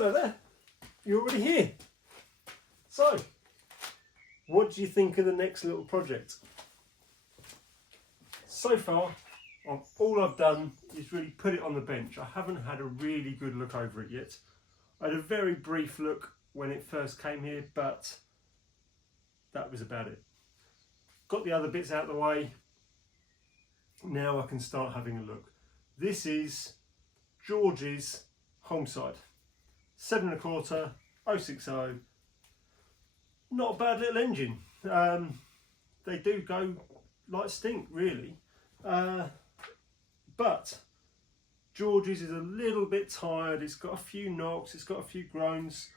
Hello there, you're already here. So, what do you think of the next little project? So far, all I've done is really put it on the bench. I haven't had a really good look over it yet. I had a very brief look when it first came here, but that was about it. Got the other bits out of the way. Now I can start having a look. This is George's Holmside. 7 1/4, 060. Not a bad little engine. They do go like stink, really. But George's is a little bit tired. It's got a few knocks, it's got a few groans.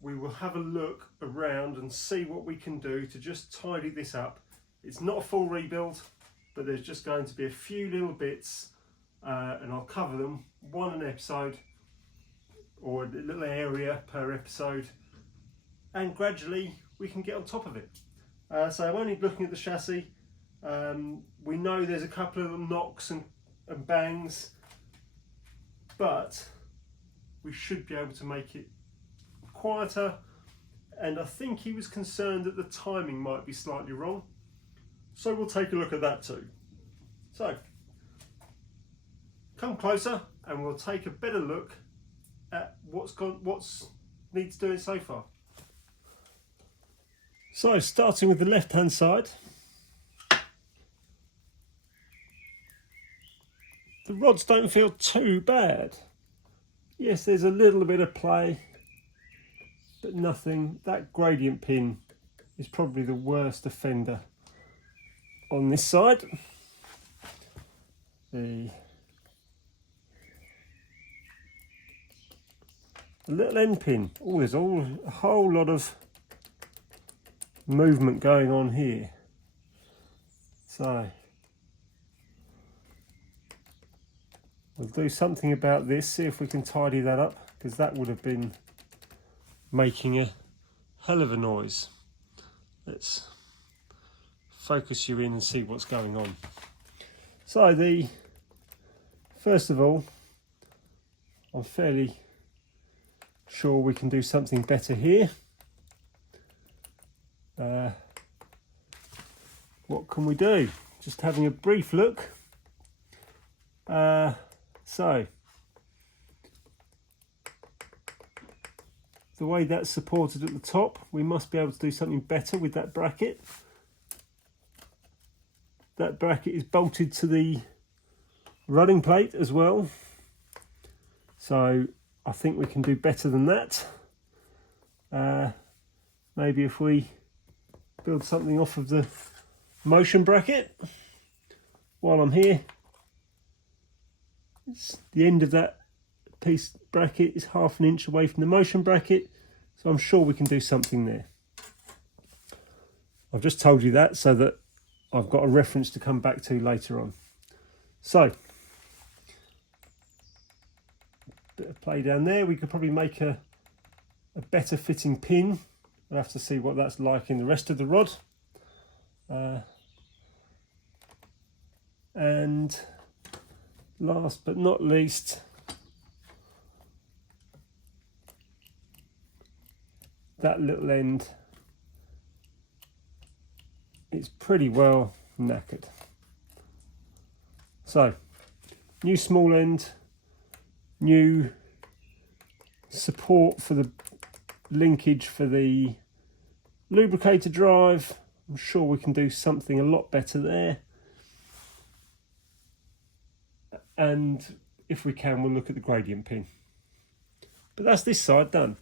We will have a look around and see what we can do to just tidy this up. It's not a full rebuild, but there's just going to be a few little bits, and I'll cover them one an episode, or a little area per episode, and gradually we can get on top of it. So I'm only looking at the chassis. We know there's a couple of knocks and bangs, but we should be able to make it quieter, and I think he was concerned that the timing might be slightly wrong, so we'll take a look at that too. So come closer and we'll take a better look at what's needs doing so far. So starting with the left hand side, the rods don't feel too bad. Yes, there's a little bit of play, but nothing. That gradient pin is probably the worst offender on this side. The little end pin. Oh, there's a whole lot of movement going on here. So we'll do something about this, see if we can tidy that up, because that would have been making a hell of a noise. Let's focus you in and see what's going on. So first of all, I'm fairly sure we can do something better here. What can we do? Just having a brief look. So the way that's supported at the top, we must be able to do something better with that bracket. That bracket is bolted to the running plate as well, so I think we can do better than that. Maybe if we build something off of the motion bracket while I'm here. The end of that piece bracket is 1/2 inch away from the motion bracket, so I'm sure we can do something there. I've just told you that so that I've got a reference to come back to later on. So, bit of play down there. We could probably make a better fitting pin. We'll have to see what that's like in the rest of the rod. And last but not least, that little end is pretty well knackered. So, new small end, new support for the linkage for the lubricator drive. I'm sure we can do something a lot better there. And if we can, we'll look at the gradient pin. But that's this side done.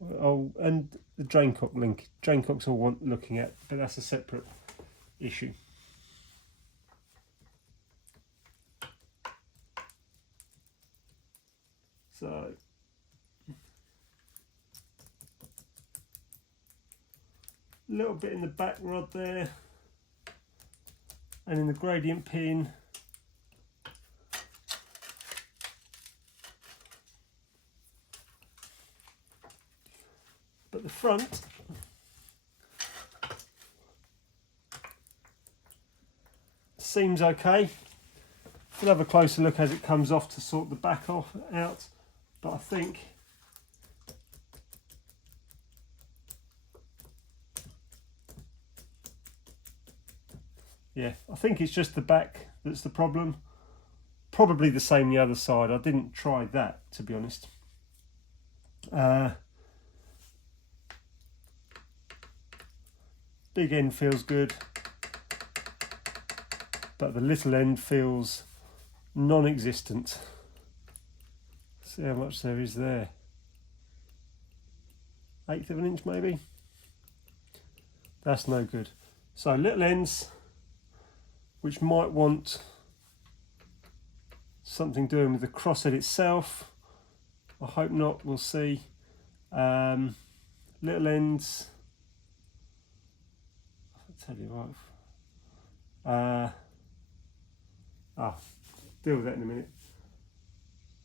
Oh, and the drain cock link. Drain cocks all want looking at, but that's a separate issue. So a little bit in the back rod there, and in the gradient pin. But the front seems okay. We'll have a closer look as it comes off to sort the back off out, but I think Yeah, I think it's just the back that's the problem. Probably the same the other side. I didn't try that, to be honest. Big end feels good, but the little end feels non-existent. See how much there is there. 1/8 of an inch maybe. That's no good. So little ends which might want something doing with the crosshead itself. I hope not, we'll see. Little ends, I'll tell you what. Deal with that in a minute.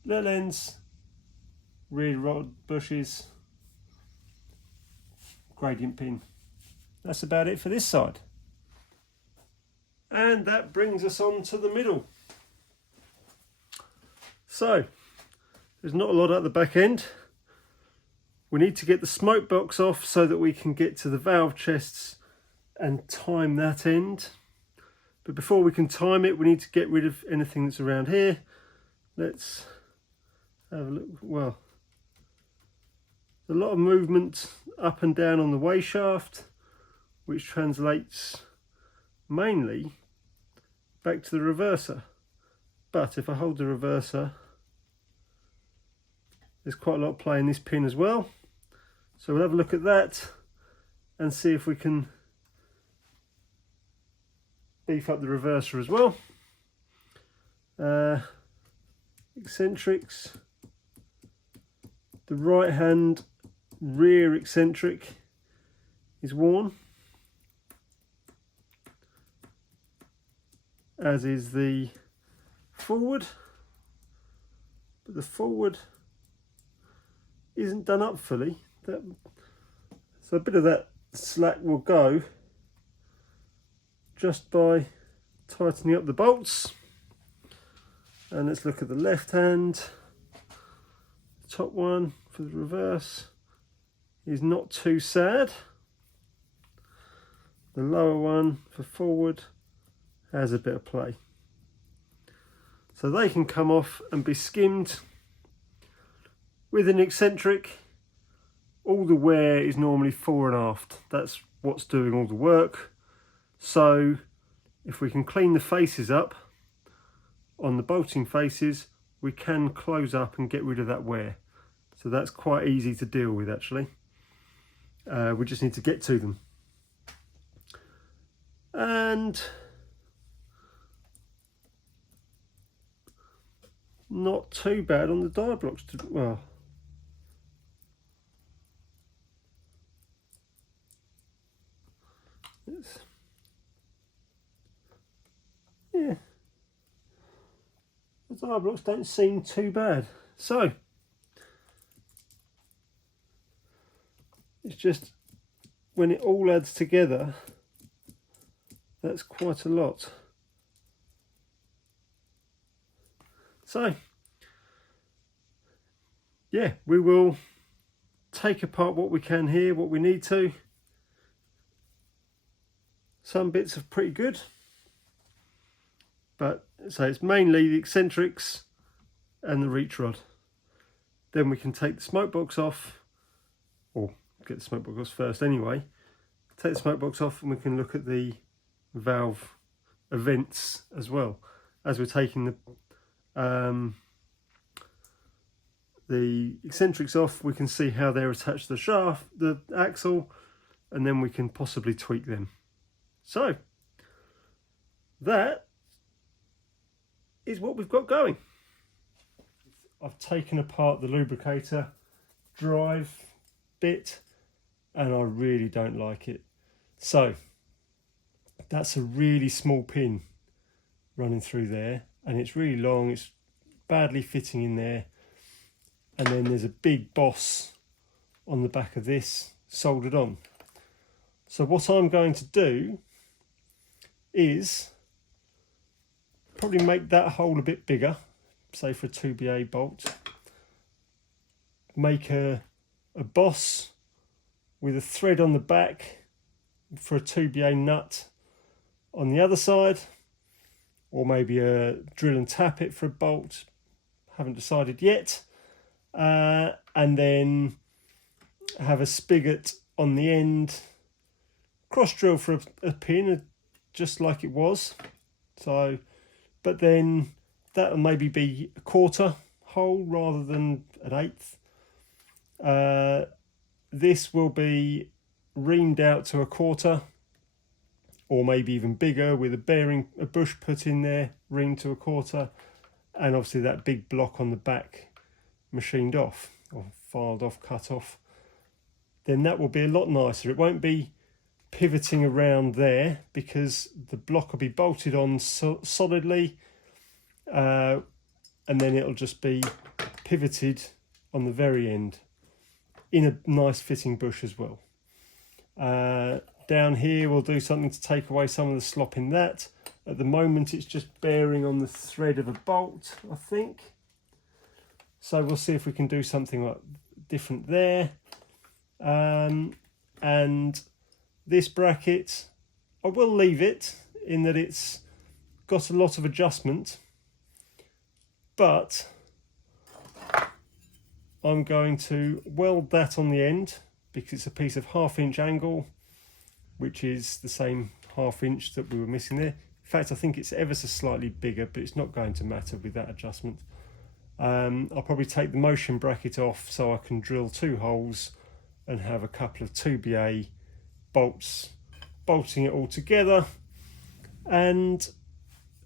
Little ends, rear rod bushes, gradient pin. That's about it for this side. And that brings us on to the middle. So, there's not a lot at the back end. We need to get the smoke box off so that we can get to the valve chests and time that end. But before we can time it, we need to get rid of anything that's around here. Let's have a look. Well, there's a lot of movement up and down on the way shaft, which translates mainly back to the reverser. But if I hold the reverser, there's quite a lot of play in this pin as well. So we'll have a look at that and see if we can beef up the reverser as well. Eccentrics. The right hand rear eccentric is worn, as is the forward, but the forward isn't done up fully. So a bit of that slack will go just by tightening up the bolts. And let's look at the left hand. Top one for the reverse is not too sad. The lower one for forward has a bit of play. So they can come off and be skimmed. With an eccentric, all the wear is normally fore and aft. That's what's doing all the work. So if we can clean the faces up on the bolting faces, we can close up and get rid of that wear. So that's quite easy to deal with actually. We just need to get to them. And not too bad on the die blocks. Well, yeah, the die blocks don't seem too bad. So it's just when it all adds together, that's quite a lot. So yeah, we will take apart what we can here, what we need to. Some bits are pretty good, but so it's mainly the eccentrics and the reach rod. Then we can take the smoke box off, or get the smoke box off first anyway. Take the smoke box off and we can look at the valve events as well. As we're taking the eccentrics off, we can see how they're attached to the shaft, the axle, and then we can possibly tweak them. So that is what we've got going. I've taken apart the lubricator drive bit and I really don't like it. So that's a really small pin running through there and it's really long, it's badly fitting in there, and then there's a big boss on the back of this soldered on. So what I'm going to do is probably make that hole a bit bigger, say for a 2BA bolt. Make a boss with a thread on the back for a 2BA nut, on the other side, or maybe a drill and tap it for a bolt. Haven't decided yet. And then have a spigot on the end, cross drill for a pin, just like it was. So, but then that'll maybe be a quarter hole rather than an eighth. This will be reamed out to a quarter, or maybe even bigger, with a bush put in there, reamed to a quarter, and obviously that big block on the back machined off, or filed off, cut off. Then that will be a lot nicer. It won't be pivoting around there because the block will be bolted on solidly, and then it'll just be pivoted on the very end in a nice fitting bush as well. Down here we'll do something to take away some of the slop in that. At the moment it's just bearing on the thread of a bolt, I think. So we'll see if we can do something like different there. And this bracket, I will leave it in that it's got a lot of adjustment, but I'm going to weld that on the end because it's a piece of 1/2 inch angle, which is the same 1/2 inch that we were missing there. In fact, I think it's ever so slightly bigger, but it's not going to matter with that adjustment. I'll probably take the motion bracket off so I can drill 2 holes and have a couple of 2BA bolts bolting it all together, and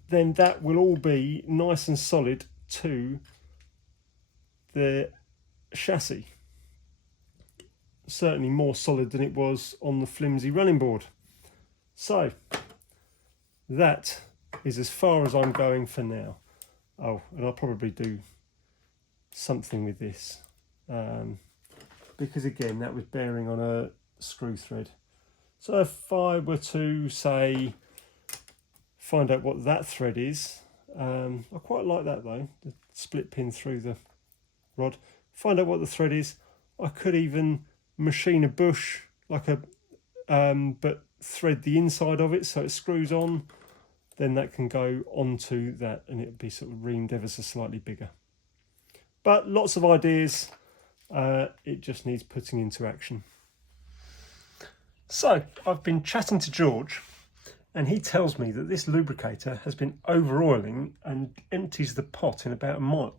then that will all be nice and solid to the chassis. Certainly more solid than it was on the flimsy running board. So that is as far as I'm going for now. Oh, and I'll probably do something with this because again that was bearing on a screw thread. So if I were to say find out what that thread is, I quite like that though, the split pin through the rod. Find out what the thread is. I could even machine a bush like a but thread the inside of it so it screws on, then that can go onto that and it'll be sort of reamed ever so slightly bigger. But lots of ideas, it just needs putting into action. So I've been chatting to George and he tells me that this lubricator has been over oiling and empties the pot in about a mile.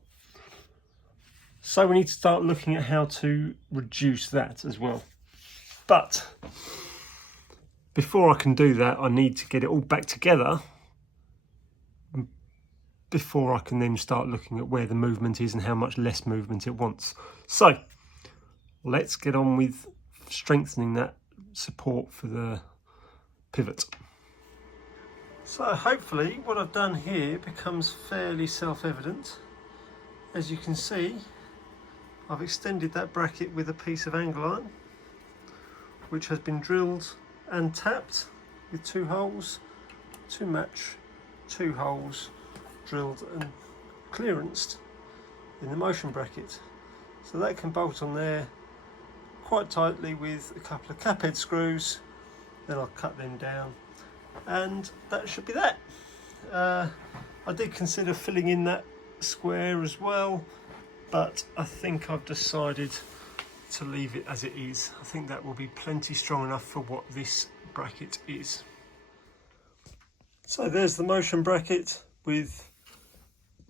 So we need to start looking at how to reduce that as well. But before I can do that, I need to get it all back together before I can then start looking at where the movement is and how much less movement it wants. So let's get on with strengthening that support for the pivot. So hopefully what I've done here becomes fairly self-evident. As you can see, I've extended that bracket with a piece of angle iron, which has been drilled and tapped with 2 holes to match 2 holes drilled and clearanced in the motion bracket. So that can bolt on there quite tightly with a couple of cap head screws, then I'll cut them down and that should be that. I did consider filling in that square as well, but I think I've decided to leave it as it is. I think that will be plenty strong enough for what this bracket is. So there's the motion bracket with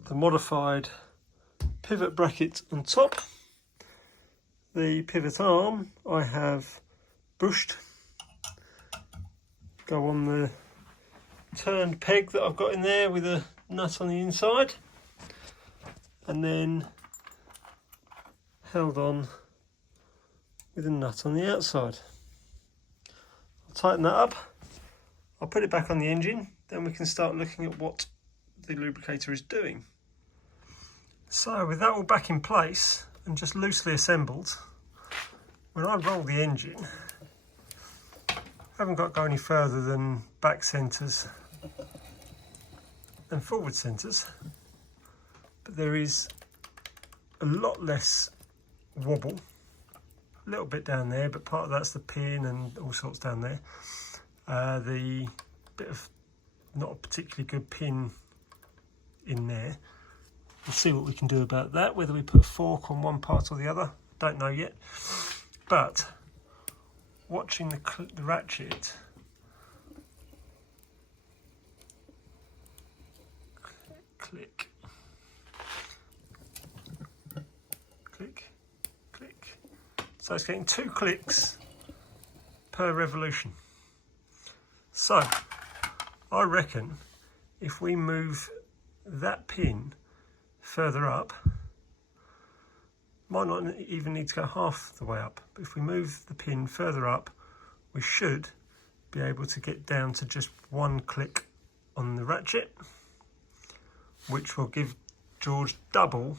the modified pivot bracket on top. The pivot arm I have bushed, go on the turned peg that I've got in there with a nut on the inside, and then held on with a nut on the outside. I'll tighten that up, I'll put it back on the engine, then we can start looking at what the lubricator is doing. So with that all back in place and just loosely assembled, when I roll the engine, I haven't got to go any further than back centres and forward centres, but there is a lot less wobble. A little bit down there, but part of that's the pin and all sorts down there. The bit of not a particularly good pin in there. We'll see what we can do about that, whether we put a fork on one part or the other, don't know yet. But watching the ratchet, click, click, click. So it's getting 2 clicks per revolution. So I reckon if we move that pin further up, might not even need to go half the way up, but if we move the pin further up, we should be able to get down to just 1 click on the ratchet, which will give George double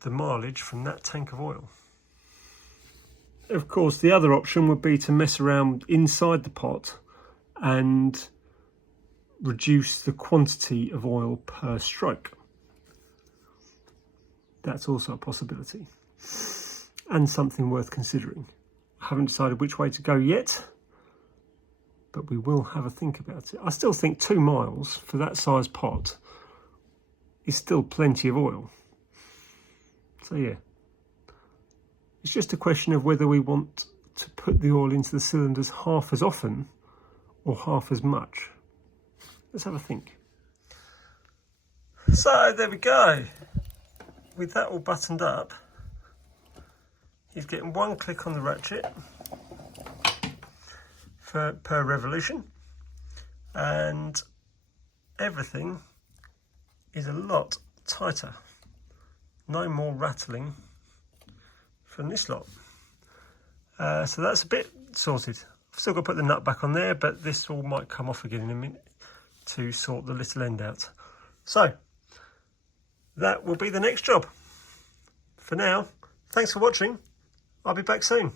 the mileage from that tank of oil. Of course, the other option would be to mess around inside the pot and reduce the quantity of oil per stroke. That's also a possibility and something worth considering. I haven't decided which way to go yet, but we will have a think about it. I still think 2 miles for that size pot is still plenty of oil. So yeah, it's just a question of whether we want to put the oil into the cylinders half as often or half as much. Let's have a think. So there we go. With that all buttoned up, he's getting 1 click on the ratchet per revolution, and everything is a lot tighter. No more rattling from this lot. So that's a bit sorted. I've still got to put the nut back on there, but this all might come off again in a minute to sort the little end out. So that will be the next job. For now, thanks for watching. I'll be back soon.